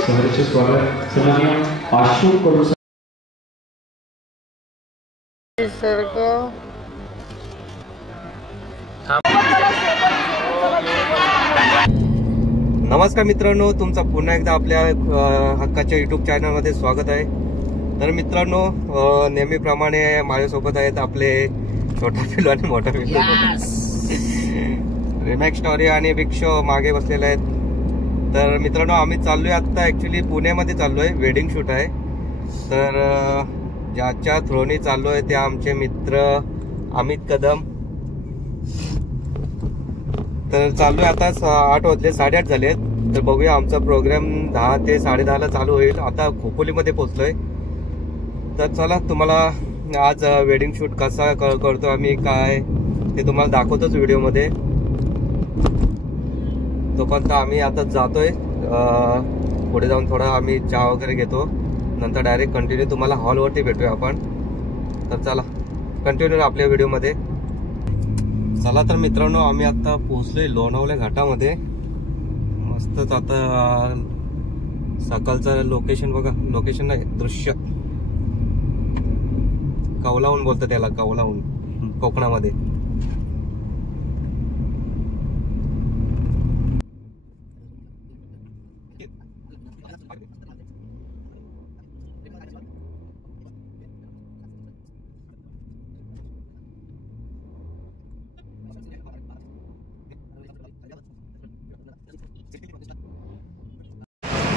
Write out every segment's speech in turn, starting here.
सहर्ष स्वागत सन्माननीय अशोक कडू सर को नमस्कार मित्रांनो, तुमचं पुन्हा एकदा आपल्या हक्काच्या YouTube चॅनल मध्ये स्वागत आहे। तर मित्रांनो, नेहमीप्रमाणे माझ्यासोबत आहेत आपले छोटा पिल्लू आणि मोठा पिल्लू रिमॅक्स स्टोरी आणि बिग शो मागे बसलेले आहेत। तर मित्रांनो, आम्ही चाललोय आता ऍक्च्युली पुण्यामध्ये चाललोय, वेडिंग शूट आहे। तर ज्याच्या थ्रोनी चाललोय ते आमचे मित्र अमित कदम। तर चाललोय आता 8 वाजले, 8:30 झालेत। तर बघूया, आमचा प्रोग्राम 10 ते 10:30 ला चालू होईल। आता खोपोलीमध्ये पोहोचलोय। तर चला, तुम्हाला आज वेडिंग शूट कसा करतो आम्ही, काय ते तुम्हाला दाखवतोच व्हिडिओमध्ये। तोपर्यंत आम्ही आता जातोय, पुढे जाऊन थोडा आम्ही चहा वगैरे घेतो, नंतर डायरेक्ट कंटिन्यू तुम्हाला हॉलवरती भेटूया आपण। तर चला, कंटिन्यू आपल्या व्हिडिओमध्ये। चला तर मित्रांनो, आम्ही आता पोहोचलोय लोणावळा घाटामध्ये। मस्तच आता सकाळचं लोकेशन बघा, लोकेशन नाही दृश्य, कौलाऊन बोलतात त्याला, कौलाऊन कोकणामध्ये।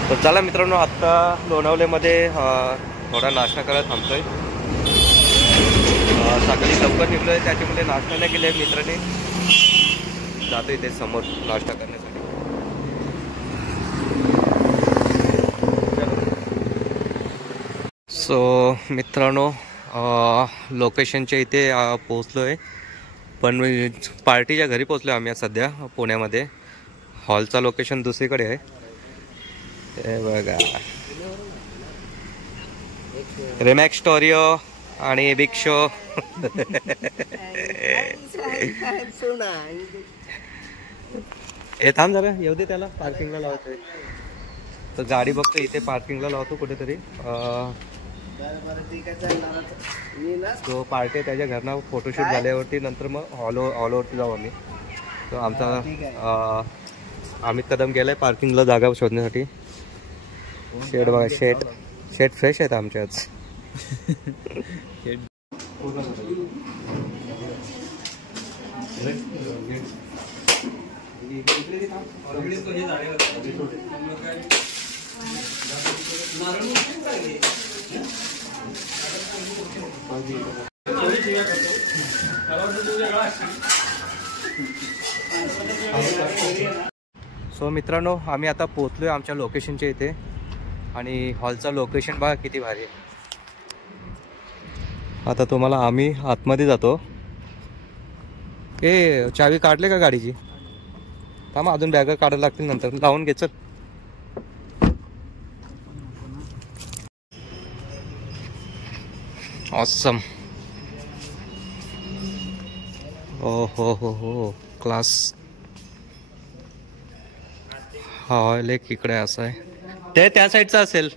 तर चला मित्रांनो, आता लोणावळ्यामध्ये थोडा नाश्ता करायला थांबतोय। सकाळी लवकर निघलोय, त्याच्यामुळे नाश्ता नाही केलाय मित्रांनी, जातोय ते समोर नाश्ता करण्यासाठी। सो मित्रांनो, लोकेशनच्या इथे पोहोचलोय, पण पार्टीच्या घरी पोहोचलोय आम्ही सध्या पुण्यामध्ये। हॉलचा लोकेशन दुसरीकडे आहे, हे बघा, रिमॅक्स स्टोरिओ आणि बिग शो। हे थांब जरा, येऊ दे त्याला, पार्किंगला लावतोय। तर गाडी बघतो इथे पार्किंगला लावतो कुठेतरी। तो पार्टी त्याच्या घरना फोटोशूट झाल्यावरती नंतर मग हॉलवरती जाऊ आम्ही। तो आमचा अमित कदम गेलाय पार्किंगला जागा शोधण्यासाठी। शेड बघा, शेड फ्रेश आहेत आमच्याच। सो मित्रांनो, आम्ही आता पोहोचलोय आमच्या लोकेशनच्या इथे, आणि हॉलचा लोकेशन बघा किती भारी आहे। आता तुम्हाला आम्ही आतमध्ये जातो। ए, चावी काढले का गाडीची? थांब, अजून बॅगा काढायला लागतील, नंतर लावून घे। चल, ऑसम। ओ हो, क्लास। हॉल एक इकडे असं आहे, ते त्या साईडचा असेल।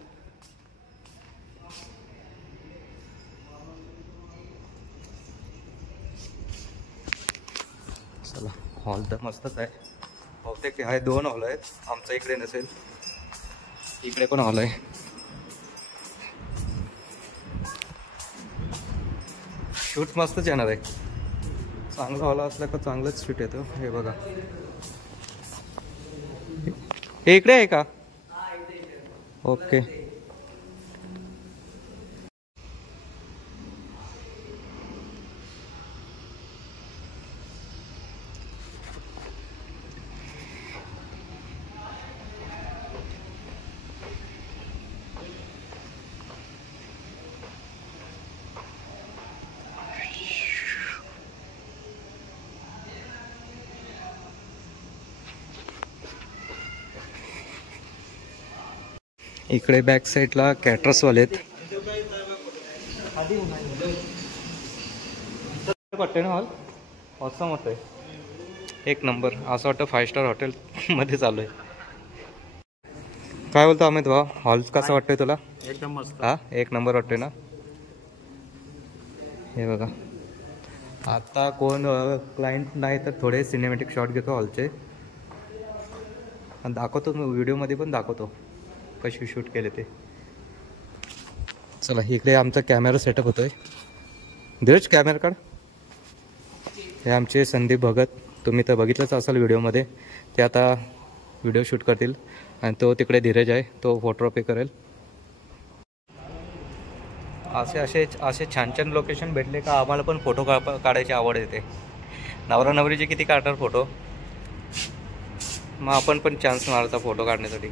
चला, हॉल तर मस्तच आहे। बहुतेक आहे 2 हॉल आहेत, आमचा इकडे नसेल, इकडे पण हॉल आहे। शूट मस्तच येणार आहे, चांगला हॉल असला का चांगलंच शूट येतो। हे बघा, हे इकडे आहे का? ओके। इकडे बॅक साईडला कॅटरसवाले आहेत. वाटतंय ना हॉल ऑसम होतंय, एक नंबर. असं वाटतं 5 स्टार हॉटेल मध्ये चालू आहे. काय बोलतो अमित भाऊ, हॉल कसं वाटतंय तुला? एकदम मस्त. हा एक नंबर वाटतंय ना. हे बघा, आता कोण क्लायंट नाही तर थोडे सिनेमॅटिक शॉट घेतो हॉलचे आणि दाखवतो, व्हिडिओमध्ये पण दाखवतो कशी शूट केले ते. चला इकडे आमचा कॅमेरा सेटअप होतोय. धीरज कॅमेरा काढ. हे आमचे संदीप भगत, तुम्ही तर बघितलंच असाल व्हिडिओमध्ये. ते आता व्हिडिओ शूट करतील आणि तो तिकडे धीरज आहे, तो फोटोग्राफी करेल. असे छान छान लोकेशन भेटले का आम्हाला पण फोटो काढायची आवड येते. नवरा नवरीचे किती काढणार फोटो, मग आपण पण चान्स मारायचा फोटो काढण्यासाठी.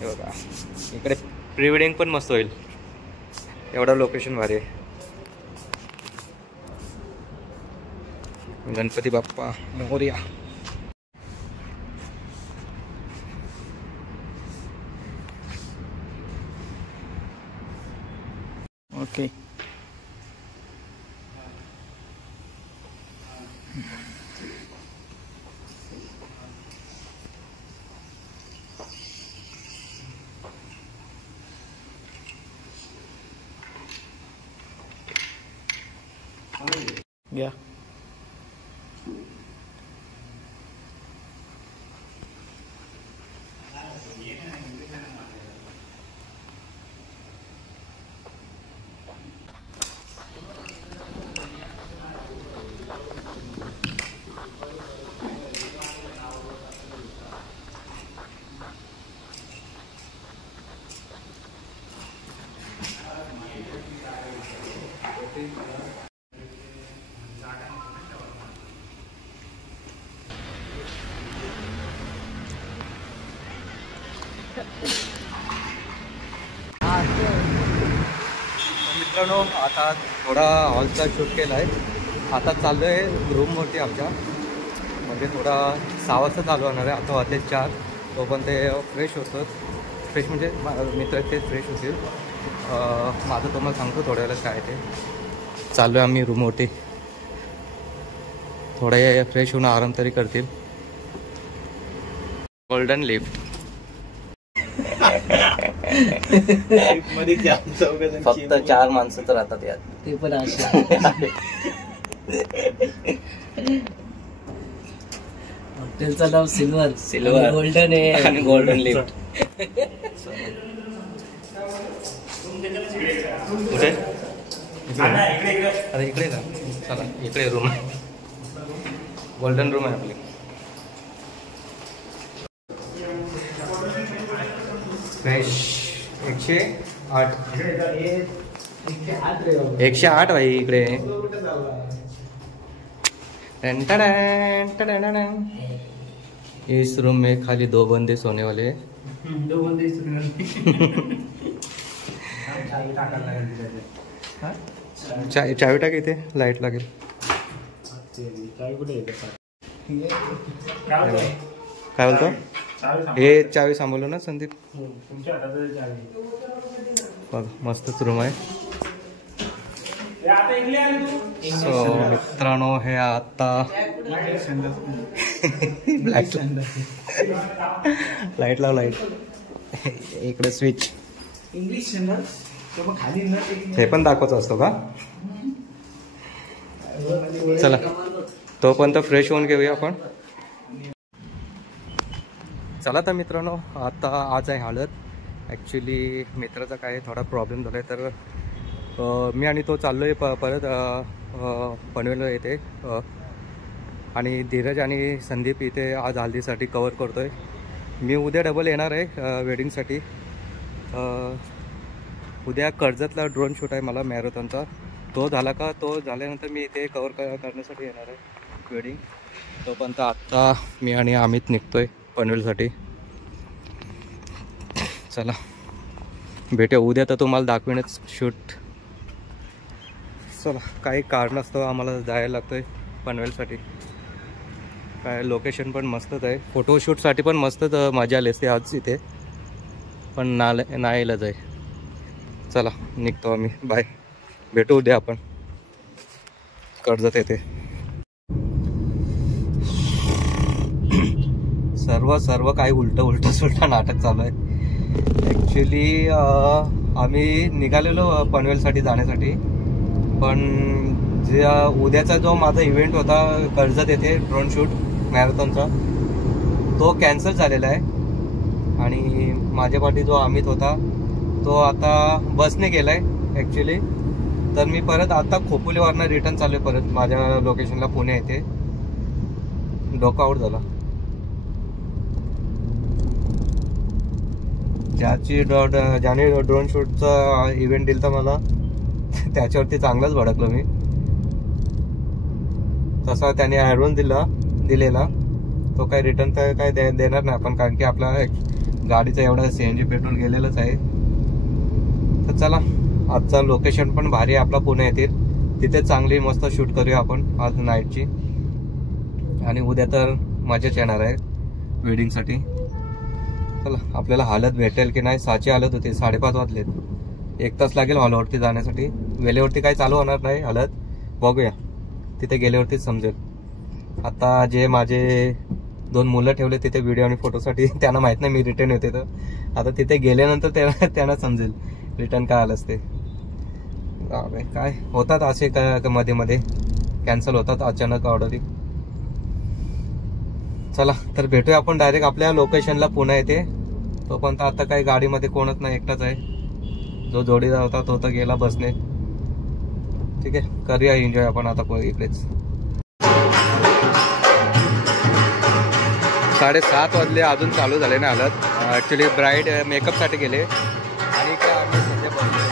हे बघा इकडे प्री वेडिंग पण मस्त होईल, एवढं लोकेशन भारी आहे. गणपती बाप्पा मोरया. ओके. या मित्रांनो, आता थोडा हॉलचा शूट केला आहे. आता चाललो आहे रूमवरती आमच्या, म्हणजे थोडा 6 वाजता चालू होणार आहे. आता वाजले 4. तो पण ते फ्रेश होतं. फ्रेश म्हणजे मित्र ते फ्रेश होतील. माझं तुम्हाला सांगतो थोड्या वेळेला काय ते. चाललो आहे आम्ही रूमवरती. थोडा फ्रेश होऊन आराम तरी करतील. Golden lift. फक्त 4 माणसं तर राहतात यात, ते पण असे. हॉटेलचं नाव सिल्वर गोल्डन आहे आणि गोल्डन लिफ्ट. कुठे? अरे इकडे का? चला इकडे रूम आहे, गोल्डन रूम आहे आपली. फ्रेश 108. 108 भाई इकडे. इस रूम में खाली 2 बंदे सोने वाले हैं. 2 बंदे चावी टाक इथे, लाईट लागेल. काय बोलतो? हे चावी सांभाळलो ना संदीप. बघ मस्तच रूम आहे. सो मित्रांनो, हे आता लाईट लाव. लाईट इकडे स्विच. इंग्लिश खाली हे पण दाखवायचं असतो का? चला तोपर्यंत फ्रेश होऊन घेऊया आपण. चला तर मित्रांनो, आता आज आहे हळद. ॲक्च्युली मित्राचा काय थोडा प्रॉब्लेम झाला आहे, तर मी आणि तो चाललो आहे परत पनवेलला येते. आणि धीरज आणि संदीप इथे आज हल्दीसाठी कवर करतो आहे. मी उद्या डबल येणार आहे वेडिंगसाठी. उद्या कर्जतला ड्रोन शूट आहे मला मॅरेथॉनचा. तो झाला का, तो झाल्यानंतर मी इथे कवर करण्यासाठी येणार आहे वेडिंग. तोपर्यंत आत्ता मी आणि अमित निघतो आहे पनवेलसाठी. चला भेटूया उद्या. तर तुम्हाला दाखवेनच शूट. चला काही कारणास्तव आम्हाला जायला लागतं आहे पनवेलसाठी. काय लोकेशन पण मस्तच आहे, फोटोशूटसाठी पण मस्तच मजा आली असते आज इथे. पण नाईलाज आहे. चला निघतो आम्ही. बाय, भेटू उद्या आपण कर्जत येते. सर्व काही उलट नाटक चालू आहे. ॲक्च्युली आम्ही निघालेलो पनवेलसाठी जाण्यासाठी, पण जे उद्याचा जो माझा इव्हेंट होता कर्जत येथे ड्रोन शूट मॅरेथॉनचा, तो कॅन्सल झालेला आहे. आणि माझ्या पाठी जो अमित होता तो आता बसने गेलाय ॲक्च्युली. तर मी परत आता खोपोलीवरनं रिटर्न चालू आहे परत माझ्या लोकेशनला, पुणे येथे. डोका आऊट झाला. ज्याने ड्रोन शूटचा इव्हेंट दिला मला त्याच्यावरती चांगलाच भडकलो मी. तसा त्याने ॲडव्हान्स दिलेला तो काही रिटर्न तर काही देणार नाही आपण, कारण की आपला गाडीचं एवढं CNG पेट्रोल गेलेलंच आहे. तर चला, आजचा लोकेशन पण भारी आहे आपला पुणे येथील. तिथे चांगली मस्त शूट करूया आपण आज नाईटची. आणि उद्या तर मजाच येणार आहे वेडिंगसाठी. चला, आपल्याला हालत भेटेल की नाही. 6ची हालत होती, 5:30 वाजलेत. 1 तास लागेल हॉलवरती जाण्यासाठी. वेळेवरती काही चालू होणार नाही हालत, बघूया तिथे गेल्यावरतीच समजेल. आता जे माझे 2 मुलं ठेवले तिथे व्हिडिओ आणि फोटोसाठी, त्यांना माहित नाही मी रिटर्न येते. तर आता तिथे गेल्यानंतर त्यांना समजेल रिटर्न काय आलं असते. काय होतात असे मध्ये मध्ये कॅन्सल होतात अचानक ऑर्डरी. चला तर भेटूया आपण डायरेक्ट आपल्या लोकेशनला पुणे येते. तोपर्यंत आता काही गाडीमध्ये कोणच नाही, एकटाच आहे. जो जोडीदार होता तो तर गेला बसने. ठीक आहे, करूया एन्जॉय आपण आता इकडेच. 7:30 वाजले, अजून चालू झाले नाही हालत. ॲक्च्युली ब्राईड मेकअपसाठी गेले आणि इकडे आम्ही सध्या बसलो.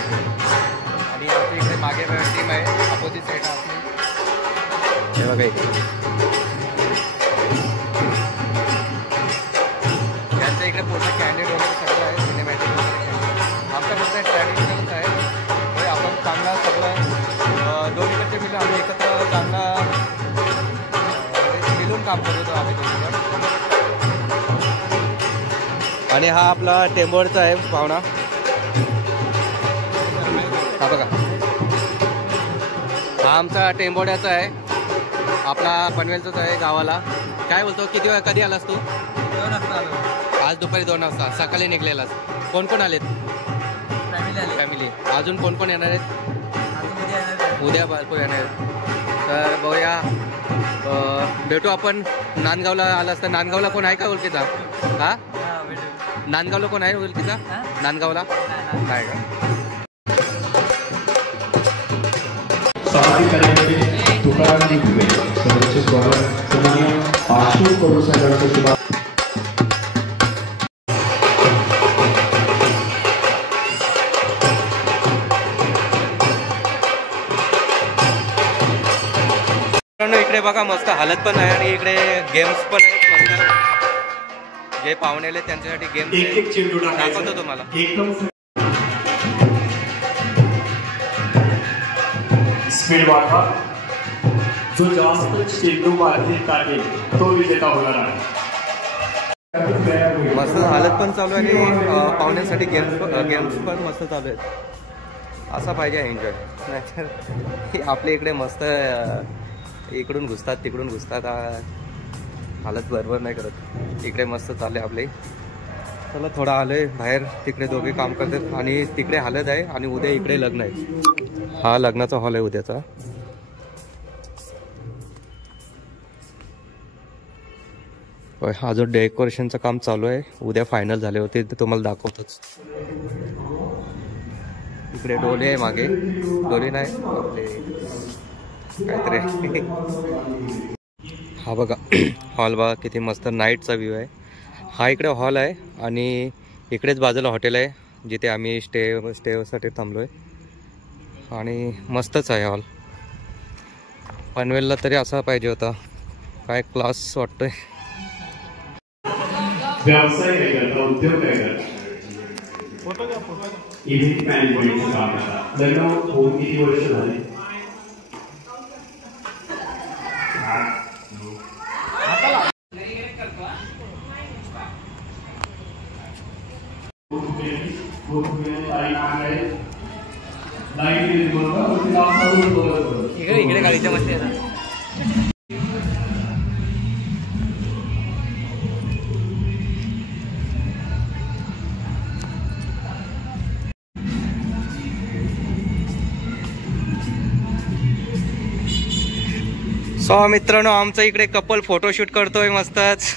आणि आमच्या इकडे मागे टीम आहे अपोजिट साईडला आपली. हे बघा इकडे त्यांचं इकडे पूर्ण कॅन्डिडेट वगैरे सगळं आहे, सिनेमॅटिक वगैरे. आमचं फक्त ट्रॅडिशनलच आहे. आपण चांगला सगळं दोन्हीकडचे मिळून आम्ही एकत्र चांगला मिळून काम करतो आम्ही दोन्हीकडे. आणि हा आपला टेंबोडचा आहे पाहुणा. हा बघा, हा आमचा टेंबोड्याचा आहे, आपला पनवेलचाच आहे गावाला. काय बोलतो, किती वेळा कधी आलास तू? 2 वाजता आलो. आज दुपारी 2 वाजता. सकाळी निघलेलास. कोण कोण आलेत? फॅमिली. अजून कोण कोण येणार आहेत? उद्या भरपूर येणार आहेत. तर बघूया, भेटू आपण. नांदगावला आला असता. नांदगावला कोण आहे का ओळखीचा? हा, नांदगावला कोण आहे ओळखीचा? नांदगावला नाही का? इकडे बघा मस्त हालत पण आहे आणि इकडे गेम्स पण आहेत मस्त. जे पाहुणे त्यांच्यासाठी गेम्स दाखवतो तुम्हाला. स्पीड वाढवा, जो जास्त चेंडू मारतील टाकेल तो विजेता होणार आहे. मस्त हालत पण चालू आहे आणि पाहुण्यांसाठी गेम्स पण मस्त चालू आहेत. असा पाहिजे एन्जॉय. नाहीतर आपल्या इकडे मस्त इकडून घुसतात तिकडून घुसतात, हालत बरोबर नाही करत. इकडे मस्त चालले आपले. चला थोडा आलोय बाहेर. तिकडे दोघे काम करतात आणि तिकडे हालत आहे आणि उद्या इकडे लग्न आहे. हा लग्नाचा हॉल आहे उद्याचा. हा जो डेकोरेशनचं काम चालू आहे उद्या फायनल झाले होते ते तुम्हाला दाखवतोच. इकडे डोली आहे मागे, डोली नाही आपले काहीतरी. हा बघा हॉल बघा किती मस्त नाईटचा व्ह्यू आहे. हा इकडे हॉल आहे आणि इकडेच बाजूला हॉटेल आहे जिथे आम्ही स्टेसाठी थांबलो आहे. आणि मस्तच आहे हॉल. पनवेलला तरी असा पाहिजे होता. काय क्लास वाटतोय. व्यवसाय काय करता, उद्योग काय करता? इव्हेंट मॅनेजमेंटचं काम करता. लग्न होऊन किती वर्ष झाले? इकडे गाडीच्या मस्ती आहे. सो मित्रांनो, आमचं इकडे कपल फोटोशूट करतोय मस्तच.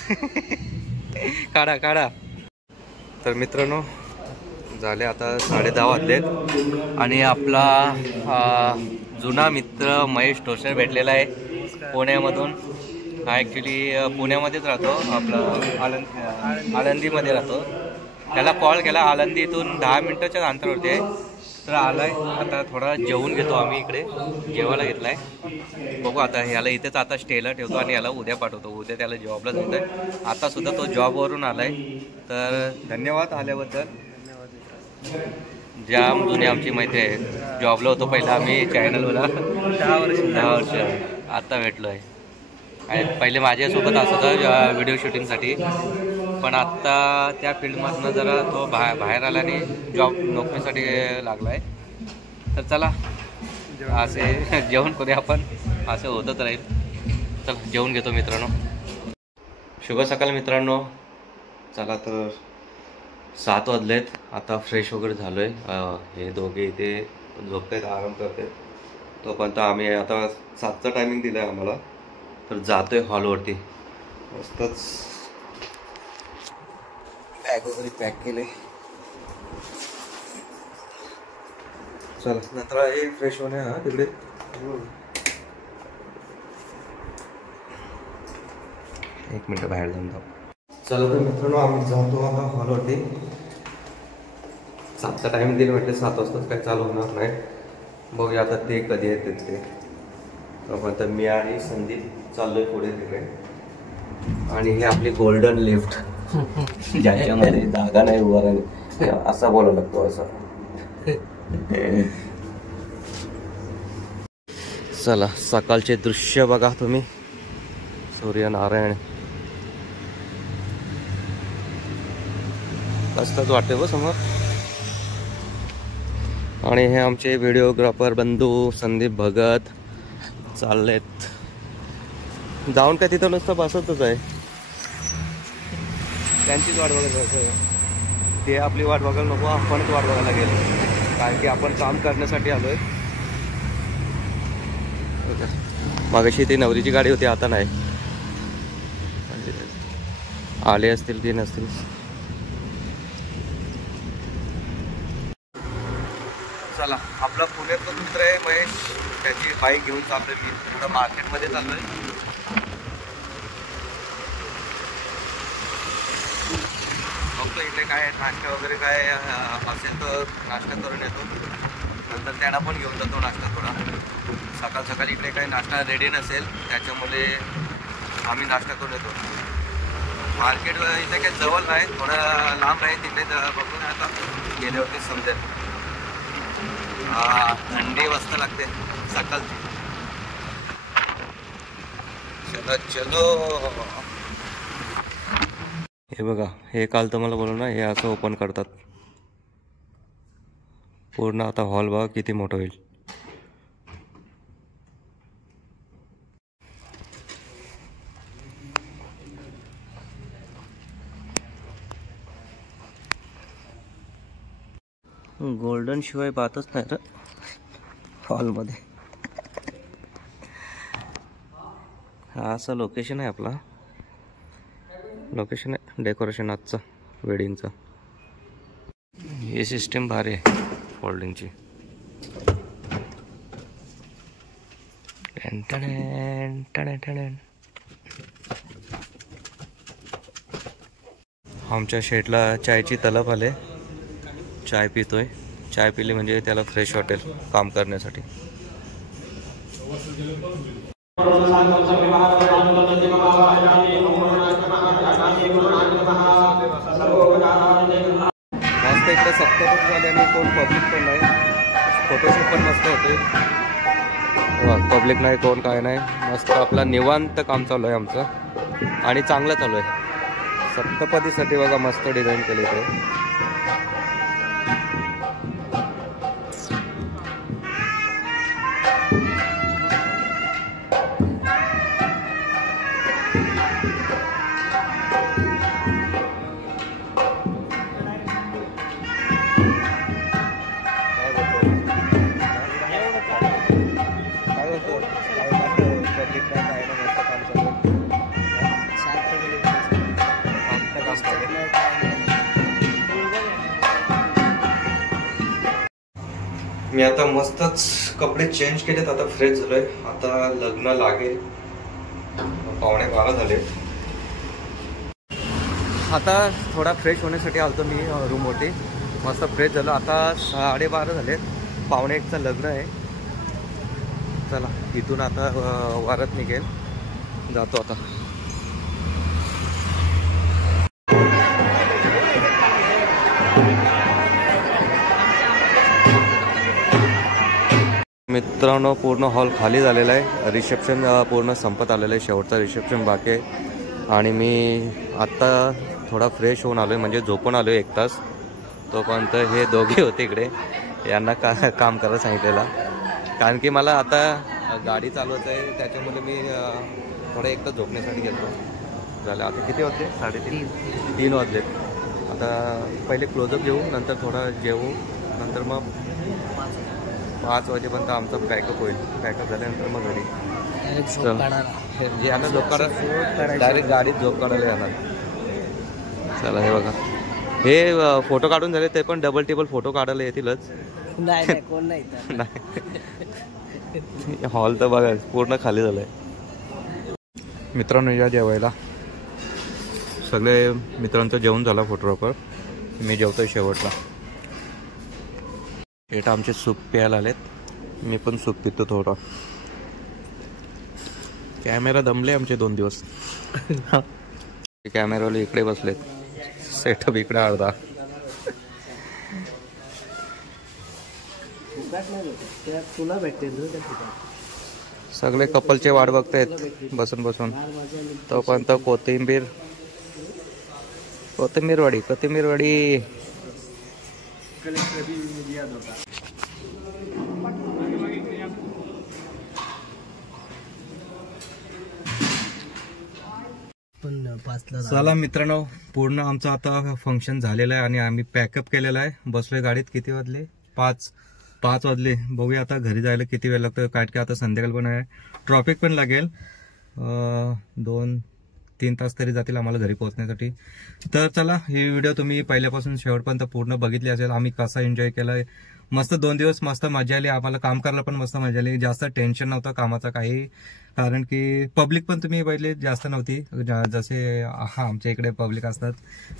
काढा काढा. तर मित्रांनो, झाले आता 10:30 वाजलेत आणि आपला जुना मित्र महेश ठोसर भेटलेला आहे पुण्यामधून. हा ॲक्च्युली पुण्यामध्येच राहतो, आपला आळंदीमध्ये राहतो. त्याला कॉल केला, आळंदीतून 10 मिनिटाच्याच अंतरावरती आहे. तर आलाय. आता थोडा जेवून घेतो आम्ही, इकडे जेवायला घेतलाय. बघू आता ह्याला इथेच आता स्टेला ठेवतो आणि याला उद्या पाठवतो. उद्या त्याला जॉबला जायचं आहे. आता सुद्धा तो जॉबवरून आलाय. तर धन्यवाद आल्याबद्दल. जाम जुनी आमची मैत्री आहे. जॉबला होतो पहिला आम्ही चॅनलवर 10 वर्ष. आता भेटलो आहे. पहिले माझ्यासोबत असायचा व्हिडिओ शूटिंगसाठी, पण आत्ता त्या फील्डमधनं जरा तो बाहेर आला आणि जॉब नोकरीसाठी लागला आहे. तर चला असे जेवण करूया आपण, असं होतच राहील. चला जेवण घेतो मित्रांनो. शुभ सकाळ मित्रांनो. चला तर 7 वाजलेत. आता फ्रेश वगैरे झालो आहे. हे दोघे इथे झोपतात, आराम करतात. तोपर्यंत आम्ही आता 7चा टायमिंग दिला आहे आम्हाला. तर जातोय हॉलवरती. मस्तच बॅग वगैरे पॅक केले. चला नंतर हे फ्रेश होणे. हा तिकडे एक मिनिट बाहेर जाऊन जाऊ. चला तर मित्रांनो, आम्ही जातो आता हॉलवरती. 7चा टाइम दिला म्हटलं 7 वाजताच काय चालू होणार नाही. बघूया आता ते कधी येतात ते. तोपर्यंत मी आणि संदीप चाललोय पुढे तिकडे. आणि हे आपली गोल्डन लिफ्ट, ज्याच्यामध्ये जागा नाही उभा राहिली, असा बोलायला लागतो असं. चला सकाळचे दृश्य बघा तुम्ही. सूर्यनारायण मस्तच वाटते बघ समोर. आणि हे आमचे व्हिडिओग्राफर बंधू संदीप भगत चाललेत. जाऊन काय तिथं नुसतं बसतच आहे. त्यांचीच वाट बघत बसायचं. ते आपली वाट बघायला नको, आपणच वाट बघायला गेलो. कारण की आपण काम करण्यासाठी आलोय. मागाशी ती नवरीची गाडी होती, आता नाही. आले असतील की नसतील. चला आपला पुण्यातला मित्र आहे महेश, त्याची बाईक घेऊन चाललोय. मी थोडं मार्केटमध्ये चाललोय. बघतो इकडे काय नाश्ता वगैरे काय असेल तर नाश्ता करून येतो. नंतर त्यांना पण घेऊन जातो नाश्ता थोडा. सकाळ सकाळी इकडे काही नाश्ता रेडी नसेल, त्याच्यामुळे आम्ही नाश्ता करून येतो. मार्केट इथे काही जवळ नाही, थोडं लांब आहे. तिथे बघून आता गेल्यावरती समजेल. थंडी वाजता लागते सकाळची. चलो चलो. हे बघा, हे काल तुम्हाला बोलू ना, हे असं ओपन करतात पूर्ण. आता हॉल बघा किती मोठं होईल. गोल्डन शिवाय बातच नाही रे हॉलमध्ये. हा असं लोकेशन आहे आपला. लोकेशन आहे डेकोरेशन आजचं वेडिंगचं. ही सिस्टीम भारी आहे फोल्डिंगची. आमच्या शेटला चायची तलप आले. चाय पितोय. चाय पिली म्हणजे त्याला फ्रेश वाटेल काम करण्यासाठी. मस्त इकडे सप्ताह झाले आणि कोण पब्लिक पण नाही. फोटोशूट पण मस्त होते. पब्लिक नाही, कोण काय नाही. मस्त आपला निवांत काम चालू आहे आमचं आणि चांगलं चालू आहे. सप्तपदीसाठी बघा मस्त डिझाईन केले ते. मी आता मस्तच कपडे चेंज केलेत, आता फ्रेश झालोय. आता लग्न लागेल, 11:15 झाले. आता थोडा फ्रेश होण्यासाठी आलतो मी रूमवरती. मस्त फ्रेश झालो. आता 12:30 झाले, 1:45चं लग्न आहे. चला इथून आता वारत निघेल, जातो आता. मित्रांनो पूर्ण हॉल खाली झालेला आहे. रिसेप्शन पूर्ण संपत आलेलं आहे, शेवटचं रिसेप्शन बाकी आहे. आणि मी आत्ता थोडा फ्रेश होऊन आलो आहे, म्हणजे झोपून आलो आहे 1 तास. तोपर्यंत हे दोघे होते इकडे, यांना काम करायला सांगितलेलं. कारण की मला आता गाडी चालवायचं आहे, त्याच्यामुळे मी थोडा 1 तास झोपण्यासाठी गेलो. झालं आता किती वाजले? 3:30 वाजलेत. आता पहिले क्लोजअप घेऊ, नंतर थोडा जेवू, नंतर मग 5 वाजेपर्यंत आमचा पॅकअप होईल. पॅकअप झाल्यानंतर मग घरी यांना झोप काढा, डायरेक्ट गाडीत झोप काढायला येणार. चला हे बघा, हे फोटो काढून झाले, ते पण डबल टेबल फोटो काढायला येतीलच. कोण नाही. हॉल तर बघा पूर्ण खाली झालंय. मित्रांनो या जेवायला. सगळे मित्रांचं जेवण झालं फोटोग्राफर, मी जेवतोय शेवटला. हे आमचे सूप प्यायला आलेत, मी पण सूप पितो थोडा. कॅमेरा दमले आमचे 2 दिवस. कॅमेरावाले इकडे बसलेत, सेटअप इकडे अर्धा. तुला भेटते सगळे कपलचे वाट बघतायत बसून बसून. तोपर्यंत कोथिंबीरवाडी. चला मित्रांनो, पूर्ण आमचं आता फंक्शन झालेलं आहे आणि आम्ही पॅकअप केलेलं आहे. बसलोय गाडीत. किती वाजले? 5 वाजले. बघूया आता घरी जायला किती वेळ लागतो, कारण की आता संध्याकाळ पण आहे, ट्रॉफिक पण लागेल. 2-3 तास तरी जातील आम्हाला घरी पोहोचण्यासाठी. तर चला, ही व्हिडिओ तुम्ही पहिल्यापासून शेवटपर्यंत पूर्ण बघितली असेल. आम्ही कसा एन्जॉय केलाय. मस्त 2 दिवस मस्त मजा आली आम्हाला. काम करायला पण मस्त मजा आली. जास्त टेन्शन नव्हतं कामाचा काही, कारण की पब्लिक पण तुम्ही पहिले जास्त नव्हती. जसे आमच्या इकडे पब्लिक असतात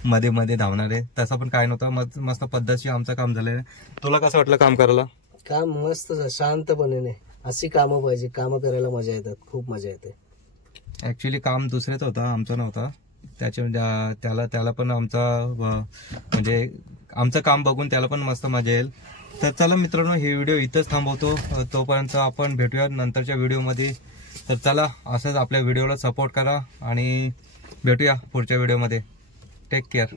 मध्ये मध्ये धावणारे, तसं पण काय नव्हतं. मस्त पद्धतशीर आमचं काम झालं. तुला कसं वाटलं काम करायला? काम मस्त, शांतपणे. अशी कामं पाहिजे, कामं करायला मजा येतात, खूप मजा येते. ऍक्च्युली काम दुसऱ्याच होता, आमचा नव्हता. त्याला पण आमचा म्हणजे आमचं काम बघून त्याला पण मस्त मजा येईल. तर चला मित्रांनो, ही व्हिडिओ इथंच थांबवतो. तोपर्यंत आपण भेटूया नंतरच्या व्हिडिओमध्ये. तर चला, असंच आपल्या व्हिडिओला सपोर्ट करा आणि भेटूया पुढच्या व्हिडिओमध्ये. Take care.